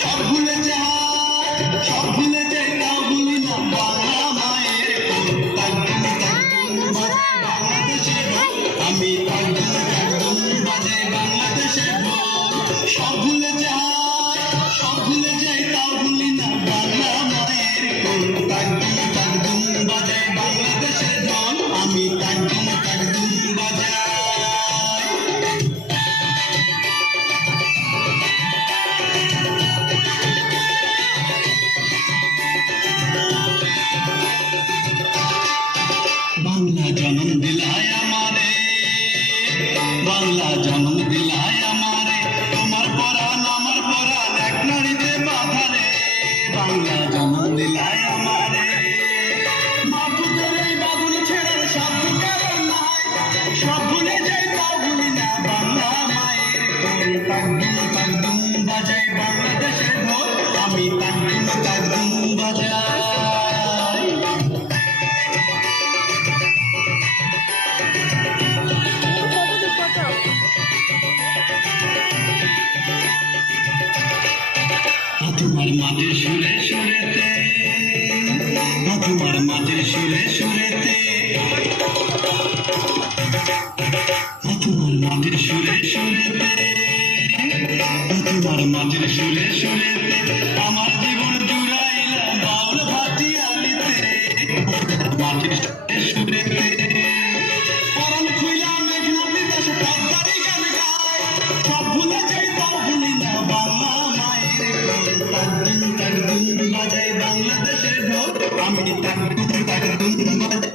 সব ভুলে যায়, সব ভুলে যায়, তাও ভুলি না বাংলা মায়ের বাংলাদেশের আমি বাজে বাংলাদেশের সব ভুলে যায়, সব ভুলে যাই, তাও ভুলি না বাংলা মায়ের বাজে বাংলাদেশের আমি বাজাই। বাংলা জনম দিলায় আমারে, বাংলা জনম দিলায় আমারে, তোমার পরাণ আমার পরাণ এক নারীতে বাঁধারে। বাংলা জনম দিলায় আমারে, মাপুতের এই বাগুন ছেড়ে সব কারণ নাই, সব ভুলে যাই তাও ভুলি না বাংলা মায়ের তাকদুম বাজাই বাংলাদেশের ঢোল আমি তাকদুম বাজাই। তোমার মাঝে সুরে সুরেতে, তোমার মাঝে সুরে সুরেতে, তোমার মাঝে সুরে সুরেতে, তোমার মাঝে সুরে সুরেতে আমার জীবন জুড়াইলা বাউল ভাটিয়ালিতে। মাঝে সুরে সুরেতে পরাণ খুইলা মেঘনা বিদেশ পদ্মারি গান গায়, সব ভুলে যাই তাও ভুলি না বাংলা মায়ের তাকদুম বাজাই বাংলাদেশের ঢোল আমি তাকদুম বাজাই।